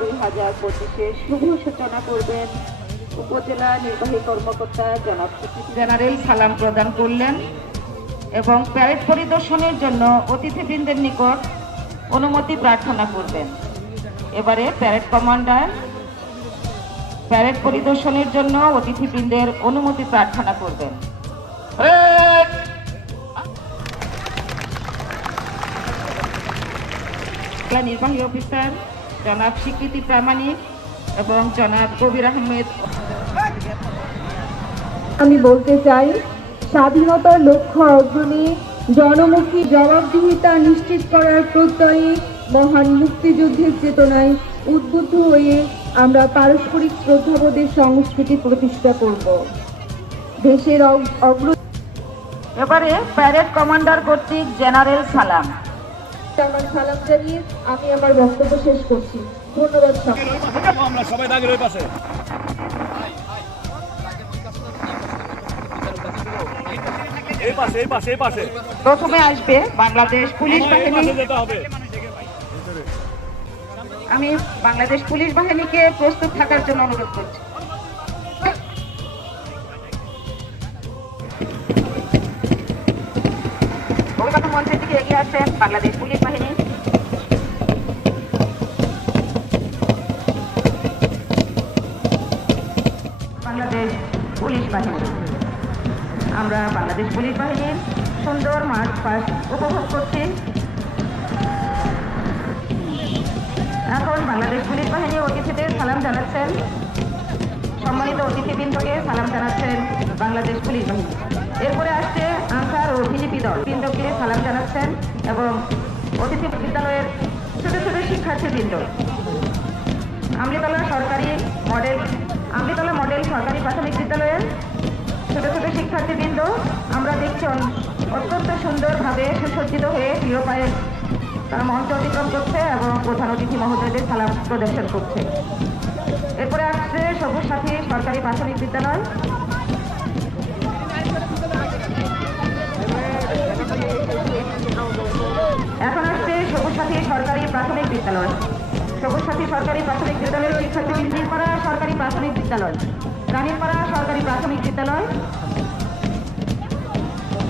2025-এর শুভ সূচনা করবেন উপজেলা নির্বাহী কর্মকর্তা জনাব জেনারেল সালাম প্রদান করলেন এবং প্যারেড পরিদর্শনের জন্য অতিথিবৃন্দের নিকট অনুমতি প্রার্থনা করবেন। এবারে প্যারেড কমান্ডার প্যারেড পরিদর্শনের জন্য অতিথিবৃন্দের অনুমতি প্রার্থনা করবেন। নির্বাহী অফিসার জনাব স্বীকৃতি প্রামাণিক এবং জনাব কবির আহমেদ। আমি বলতে চাই, স্বাধীনতার লক্ষ্য অর্জনে জনমুখী জবাবদিহিতা নিশ্চিত করার প্রত্যয়ে মহান মুক্তিযুদ্ধের চেতনায় উদ্বুদ্ধ হয়ে আমরা পারস্পরিক শ্রদ্ধাবোধের সংস্কৃতি প্রতিষ্ঠা করব। দেশের এবারে প্যারেড কমান্ডার কর্তৃক জেনারেল সালাম। আমার সালাম জানিয়ে আমি আমার বক্তব্য শেষ করছি। ধন্যবাদ সবাই দাগের ওই পাশে। প্রথমে আসবে বাংলাদেশ পুলিশ বাহিনী। আমি বাংলাদেশ পুলিশ বাহিনীকে প্রস্তুত থাকার জন্য অনুরোধ করছি। অভিবাদন মঞ্চের দিকে এগিয়ে আসছেন বাংলাদেশ পুলিশ বাহিনী। বাংলাদেশ পুলিশ বাহিনী, আমরা বাংলাদেশ পুলিশ বাহিনীর সুন্দর মার্চ পাস্ট উপভোগ করছি। এখন বাংলাদেশ পুলিশ বাহিনী অতিথিদের সালাম জানাচ্ছেন। সম্মানিত অতিথিবৃন্দকে সালাম জানাচ্ছেন বাংলাদেশ পুলিশ বাহিনী। এরপরে আসছে আনসার ও ভিজিপি দল বৃন্দকে সালাম জানাচ্ছেন এবং অতিথি বিদ্যালয়ের ছোট ছোট শিক্ষার্থীবৃন্দ। আমলিতলা মডেল সরকারি প্রাথমিক বিদ্যালয়ের ছোট ছোট শিক্ষার্থীবৃন্দ, আমরা দেখছি অত্যন্ত সুন্দরভাবে সুসজ্জিত হয়ে প্রিয় পায়ে তারা মঞ্চ অতিক্রম করছে এবং প্রধান অতিথি মহোদয়দের সালাম প্রদর্শন করছে। এরপরে আসছে সবুজ সাথী সরকারি প্রাথমিক বিদ্যালয়। এখন আসছে সবুজ সাথী সরকারি প্রাথমিক বিদ্যালয়। সবুজ সাথী সরকারি প্রাথমিক বিদ্যালয়ের শিক্ষার্থী রানীরপাড়া সরকারি প্রাথমিক বিদ্যালয়। রানীরপাড়া সরকারি প্রাথমিক বিদ্যালয়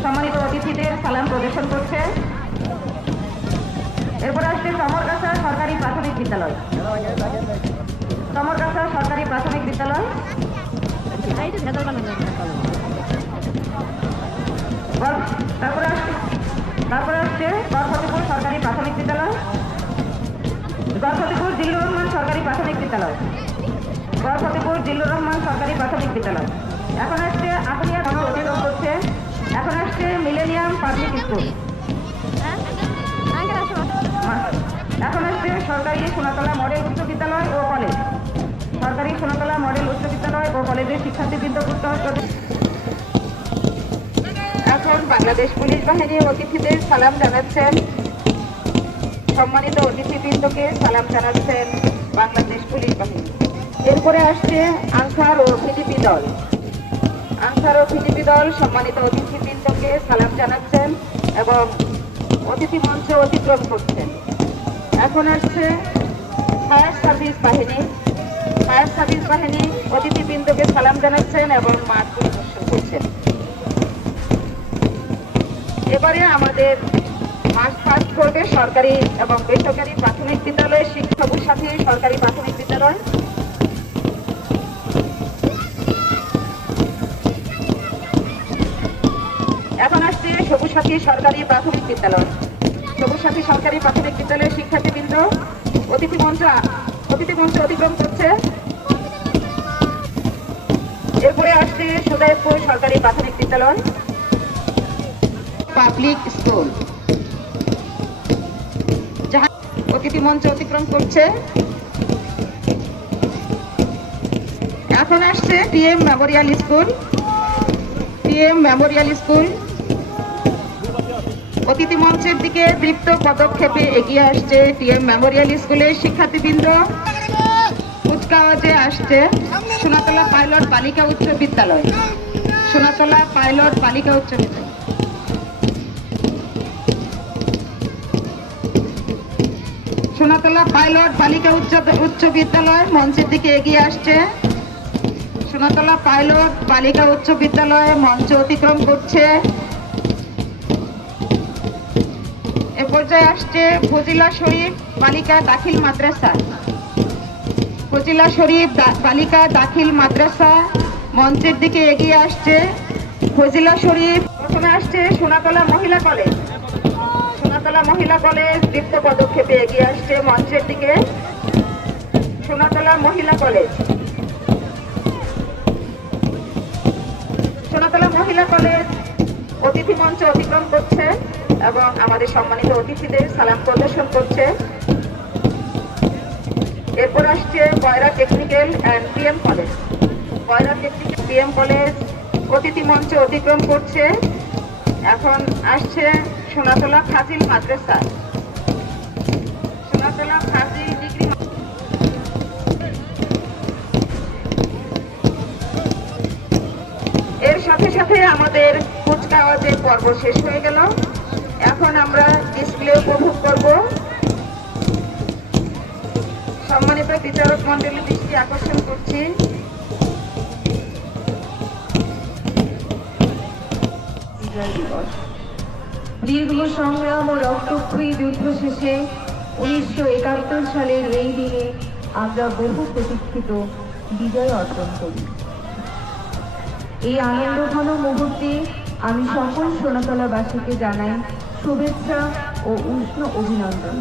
সম্মানিত অতিথিদের সালাম প্রদর্শন করছে। এরপর আসছে চমরগাছা সরকারি প্রাথমিক বিদ্যালয়। চমরগাছা সরকারি প্রাথমিক বিদ্যালয়। তারপরে আসছে গড়ফতেপুর সরকারি প্রাথমিক বিদ্যালয়। গড়ফতেপুর জিল্লুর রহমান সরকারি প্রাথমিক বিদ্যালয়। গড়ফতেপুর জিল্লুর রহমান সরকারি প্রাথমিক বিদ্যালয়। এখন আসছে আকুলিয়া অতিক্রম করছে। এখন আসছে মিলেনিয়াম পাবলিক স্কুল। এখন আসছে সরকারি সোনাতলা মডেল উচ্চ বিদ্যালয় ও কলেজ। সরকারি সোনাতলা মডেল উচ্চ বিদ্যালয় ও কলেজের শিক্ষার্থীবৃন্দ এখন বাংলাদেশ পুলিশ বাহিনী অতিথিদের সালাম জানাচ্ছেন। সম্মানিত অতিথিবৃন্দকে সালাম জানাচ্ছেন বাংলাদেশ পুলিশ বাহিনী। এরপরে আসছে আনসার ও ভিজিপি দল। আনসার ও ভিজিপি দল সম্মানিত অতিথিবৃন্দকে সালাম জানাচ্ছেন এবং অতিথি মঞ্চ অতিক্রম করছেন। এখন আসছে ফায়ার সার্ভিস বাহিনী। ফায়ার সার্ভিস বাহিনী অতিথিবৃন্দকে সালাম জানাচ্ছেন এবং মাঠ পরিদর্শন করছেন। এবারে আমাদের মার্চ পাস্ট করবে সরকারি এবং বেসরকারি প্রাথমিক বিদ্যালয়ের সবুজ সাথী সরকারি প্রাথমিক বিদ্যালয়। এখন আসছে সবুজ সাথী সরকারি প্রাথমিক বিদ্যালয়। সবুজ সাথী সরকারি প্রাথমিক বিদ্যালয়ের শিক্ষার্থীবৃন্দ অতিথি মঞ্চ অতিক্রম করছে। এরপরে আসছে সুদাইপুর সরকারি প্রাথমিক বিদ্যালয় পাবলিক স্কুল, যাহা অতিথি মঞ্চ অতিক্রম করছে। এখন আসছে TM Memorial school. TM Memorial school অতিথি মঞ্চের দিকে দৃপ্ত পদক্ষেপে এগিয়ে আসছে টিএম মেমোরিয়াল স্কুলের শিক্ষার্থীবৃন্দ। কুচকাওয়াজে আসছে সোনাতলা পাইলট বালিকা উচ্চ বিদ্যালয়। সোনাতলা পাইলট বালিকা উচ্চ বিদ্যালয়। সোনাতলা পাইলট বালিকা উচ্চ বিদ্যালয় মঞ্চের দিকে এগিয়ে আসছে। সোনাতলা পাইলট বালিকা উচ্চ বিদ্যালয় মঞ্চ অতিক্রম করছে। এ পর্যায়ে আসছে ফজিলা শরীফ বালিকা দাখিল মাদ্রাসা। ফজিলা শরীফ বালিকা দাখিল মাদ্রাসা মঞ্চের দিকে এগিয়ে আসছে। ফজিলা শরীফ প্রথমে আসছে সোনাতলা মহিলা কলেজ। সোনাতলা মহিলা কলেজ দীপ্ত পদক্ষেপে এগিয়ে আসছে মঞ্চের দিকে। সোনাতলা মহিলা কলেজ। সোনাতলা মহিলা কলেজ অতিথি মঞ্চ অতিক্রম করছে এবং আমাদের সম্মানিত অতিথিদের সালাম প্রদর্শন করছে। এরপর আসছে বয়রা technical and PM college. Boyra technical PM college অতিথি মঞ্চ অতিক্রম করছে। এখন আসছে সোনাতলা ফাজিল মাদ্রাসা। সোনাতলা ফাজিল ডিগ্রি। এর সাথে সাথে আমাদের কুচকাওয়াজের পর্ব শেষ হয়ে গেল। এখন আমরা ডিসপ্লে উপভোগ করব। সম্মানিত বিচারক মণ্ডলীর দৃষ্টি আকর্ষণ করছি। দীর্ঘ সংগ্রাম ও রক্তক্ষয়ী যুদ্ধ শেষে 1971 সালের এই দিনে আমরা বহু প্রতীক্ষিত বিজয় অর্জন করি। এই আনন্দঘন মুহূর্তে আমি সকল সোনাতলাবাসীকে জানাই শুভেচ্ছা ও উষ্ণ অভিনন্দন।